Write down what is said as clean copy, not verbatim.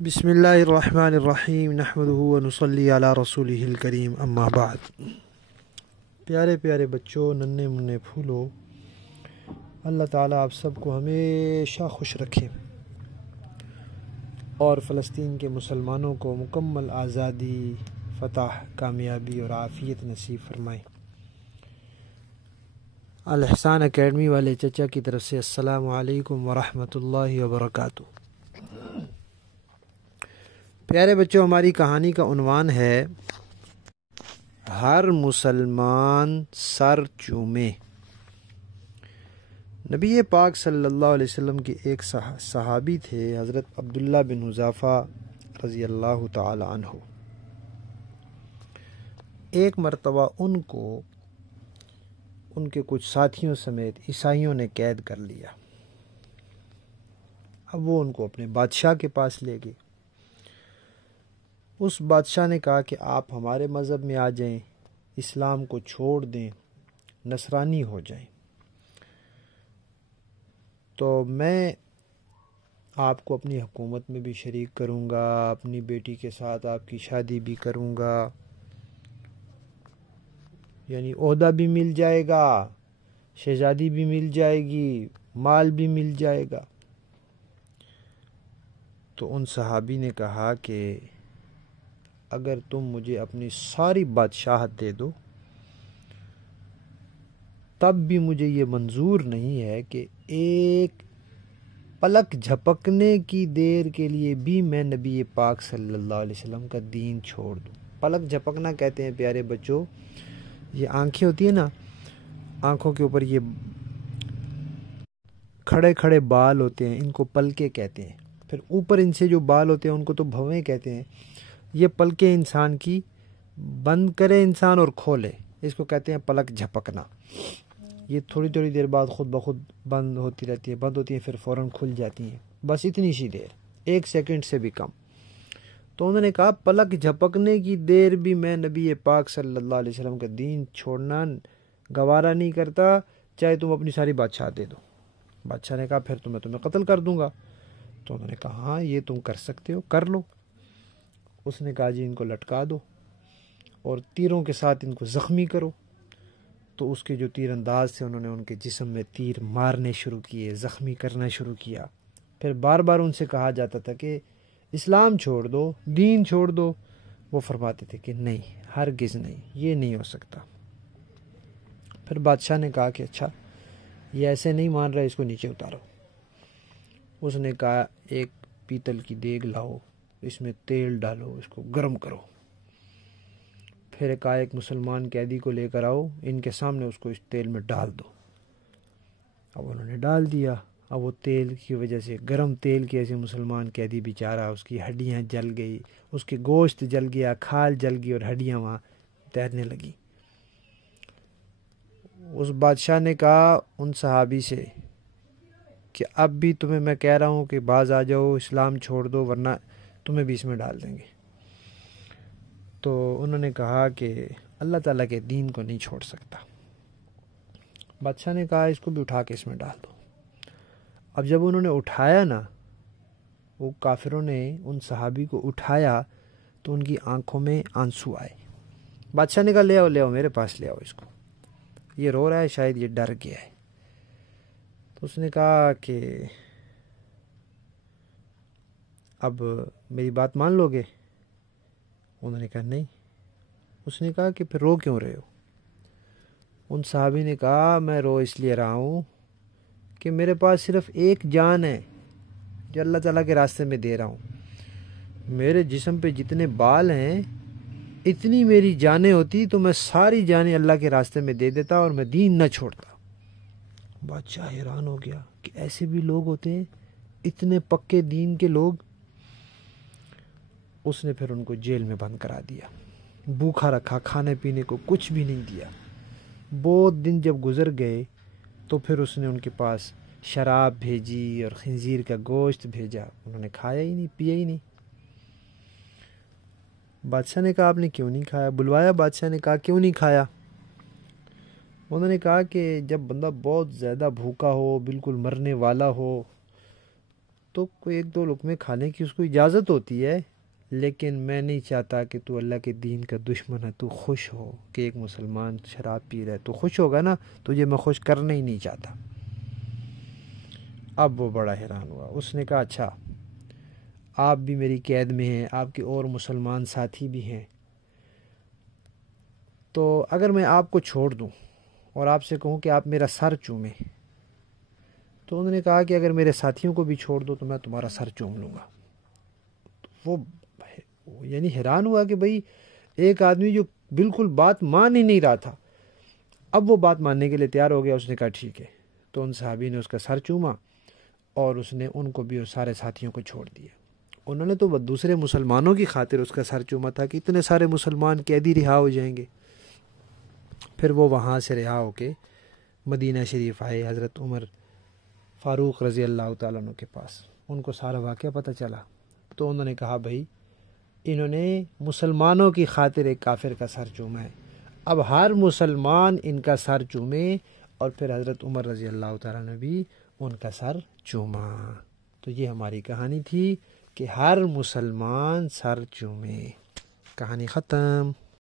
بسم اللہ الرحمن الرحیم نحمدہ ونصلی علی رسولہ الکریم اما بعد۔ پیارے پیارے بچوں، ننھے منھے پھولو، اللہ تعالیٰ آپ سب کو ہمیشہ خوش رکھے اور فلسطین کے مسلمانوں کو مکمل آزادی، فتح، کامیابی اور عافیت نصیب فرمائے۔ الحسان اکیڈمی والے چچا کی طرف سے السلام علیکم ورحمۃ اللہ وبرکاتہ۔ پیارے بچوں، ہماری کہانی کا عنوان ہے ہر مسلمان سر چومے۔ نبی پاک صلی اللہ علیہ وسلم کے ایک صحابی تھے، حضرت عبداللہ بن حذیفہ رضی اللہ تعالی عنہ۔ ایک مرتبہ ان کو ان کے کچھ ساتھیوں سمیت عیسائیوں نے قید کر لیا۔ اب وہ ان کو اپنے بادشاہ کے پاس لے گئے۔ اس بادشاہ نے کہا کہ آپ ہمارے مذہب میں آ جائیں، اسلام کو چھوڑ دیں، نصرانی ہو جائیں، تو میں آپ کو اپنی حکومت میں بھی شریک کروں گا، اپنی بیٹی کے ساتھ آپ کی شادی بھی کروں گا، یعنی عہدہ بھی مل جائے گا، شہزادی بھی مل جائے گی، مال بھی مل جائے گا۔ تو ان صحابی نے کہا کہ اگر تم مجھے اپنی ساری بادشاہت دے دو تب بھی مجھے یہ منظور نہیں ہے کہ ایک پلک جھپکنے کی دیر کے لیے بھی میں نبی پاک صلی اللہ علیہ وسلم کا دین چھوڑ دوں۔ پلک جھپکنا کہتے ہیں پیارے بچوں، یہ آنکھیں ہوتی ہیں نا، آنکھوں کے اوپر یہ کھڑے کھڑے بال ہوتے ہیں، ان کو پلکیں کہتے ہیں۔ پھر اوپر ان سے جو بال ہوتے ہیں ان کو تو بھویں کہتے ہیں۔ یہ پلکیں انسان کی بند کرے انسان اور کھولے، اس کو کہتے ہیں پلک جھپکنا۔ یہ تھوڑی تھوڑی دیر بعد خود بخود بند ہوتی رہتی ہے، بند ہوتی ہیں پھر فوراً کھل جاتی ہیں، بس اتنی سی دیر، 1 سیکنڈ سے بھی کم۔ تو انہوں نے کہا پلک جھپکنے کی دیر بھی میں نبی پاک صلی اللہ علیہ وسلم کا دین چھوڑنا گوارا نہیں کرتا، چاہے تم اپنی ساری بادشاہ دے دو۔ بادشاہ نے کہا پھر تو میں تمہیں قتل کر دوں گا۔ تو انہوں نے کہا ہاں یہ تم کر سکتے ہو، کر لو۔ اس نے کہا جی ان کو لٹکا دو اور تیروں کے ساتھ ان کو زخمی کرو۔ تو اس کے جو تیر انداز تھے انہوں نے ان کے جسم میں تیر مارنے شروع کیے، زخمی کرنا شروع کیا۔ پھر بار بار ان سے کہا جاتا تھا کہ اسلام چھوڑ دو، دین چھوڑ دو۔ وہ فرماتے تھے کہ نہیں، ہرگز نہیں، یہ نہیں ہو سکتا۔ پھر بادشاہ نے کہا کہ اچھا یہ ایسے نہیں مان رہا، اس کو نیچے اتارو۔ اس نے کہا ایک پیتل کی دیگ لاؤ، اس میں تیل ڈالو، اس کو گرم کرو۔ پھر ایک مسلمان قیدی کو لے کر آؤ، ان کے سامنے اس کو اس تیل میں ڈال دو۔ اب انہوں نے ڈال دیا۔ اب وہ تیل کی وجہ سے، گرم تیل کی وجہ سے مسلمان قیدی بیچارہ، اس کی ہڈیاں جل گئی، اس کے گوشت جل گیا، کھال جل گئی اور ہڈیاں وہاں تیرنے لگی۔ اس بادشاہ نے کہا ان صحابی سے کہ اب بھی تمہیں میں کہہ رہا ہوں کہ باز آ جاؤ، اسلام چھوڑ دو ورنہ تمہیں بھی اس میں ڈال دیں گے۔ تو انہوں نے کہا کہ اللہ تعالیٰ کے دین کو نہیں چھوڑ سکتا۔ بادشاہ نے کہا اس کو بھی اٹھا کے اس میں ڈال دو۔ اب جب انہوں نے اٹھایا نا، وہ کافروں نے ان صحابی کو اٹھایا تو ان کی آنکھوں میں آنسو آئے۔ بادشاہ نے کہا لے آؤ میرے پاس، لے آؤ اس کو، یہ رو رہا ہے، شاید یہ ڈر گیا ہے۔ تو اس نے کہا کہ اب میری بات مان لو گے؟ انہوں نے کہا نہیں۔ اس نے کہا کہ پھر رو کیوں رہے ہو؟ ان صحابی نے کہا میں رو اس لیے رہا ہوں کہ میرے پاس صرف ایک جان ہے جو اللہ تعالیٰ کے راستے میں دے رہا ہوں۔ میرے جسم پہ جتنے بال ہیں اتنی میری جانیں ہوتی تو میں ساری جانیں اللہ کے راستے میں دے دیتا اور میں دین نہ چھوڑتا۔ بادشاہ حیران ہو گیا کہ ایسے بھی لوگ ہوتے ہیں، اتنے پکے دین کے لوگ۔ اس نے پھر ان کو جیل میں بند کرا دیا، بھوکا رکھا، کھانے پینے کو کچھ بھی نہیں دیا۔ بہت دن جب گزر گئے تو پھر اس نے ان کے پاس شراب بھیجی اور خنزیر کا گوشت بھیجا، انہوں نے کھایا ہی نہیں، پیا ہی نہیں۔ بادشاہ نے کہا آپ نے کیوں نہیں کھایا؟ بلوایا، بادشاہ نے کہا کیوں نہیں کھایا؟ انہوں نے کہا کہ جب بندہ بہت زیادہ بھوکا ہو، بالکل مرنے والا ہو، تو کوئی ایک دو لقمے کھانے کی اس کو اجازت ہوتی ہے، لیکن میں نہیں چاہتا کہ تو اللہ کے دین کا دشمن ہے تو خوش ہو کہ ایک مسلمان شراب پی رہا ہے، تو خوش ہوگا نا، تجھے میں خوش کرنا ہی نہیں چاہتا۔ اب وہ بڑا حیران ہوا، اس نے کہا اچھا آپ بھی میری قید میں ہیں، آپ کے اور مسلمان ساتھی بھی ہیں، تو اگر میں آپ کو چھوڑ دوں اور آپ سے کہوں کہ آپ میرا سر چومیں، تو انہوں نے کہا کہ اگر میرے ساتھیوں کو بھی چھوڑ دو تو میں تمہارا سر چوم لوں گا۔ وہ یعنی حیران ہوا کہ بھئی ایک آدمی جو بالکل بات مان ہی نہیں رہا تھا، اب وہ بات ماننے کے لیے تیار ہو گیا۔ اس نے کہا ٹھیک ہے، تو ان صحابی نے اس کا سر چوما اور اس نے ان کو بھی اور سارے ساتھیوں کو چھوڑ دیا۔ انہوں نے تو دوسرے مسلمانوں کی خاطر اس کا سر چوما تھا کہ اتنے سارے مسلمان قیدی رہا ہو جائیں گے۔ پھر وہ وہاں سے رہا ہو کے مدینہ شریف آئے حضرت عمر فاروق رضی اللہ تعالیٰ عنہ کے پاس، ان کو سارا واقعہ پتہ چلا، تو انہوں نے کہا بھائی انہوں نے مسلمانوں کی خاطر ایک کافر کا سر چوما ہے، اب ہر مسلمان ان کا سر چومے، اور پھر حضرت عمر رضی اللہ تعالیٰ نے بھی ان کا سر چوما۔ تو یہ ہماری کہانی تھی کہ ہر مسلمان سر چومے۔ کہانی ختم۔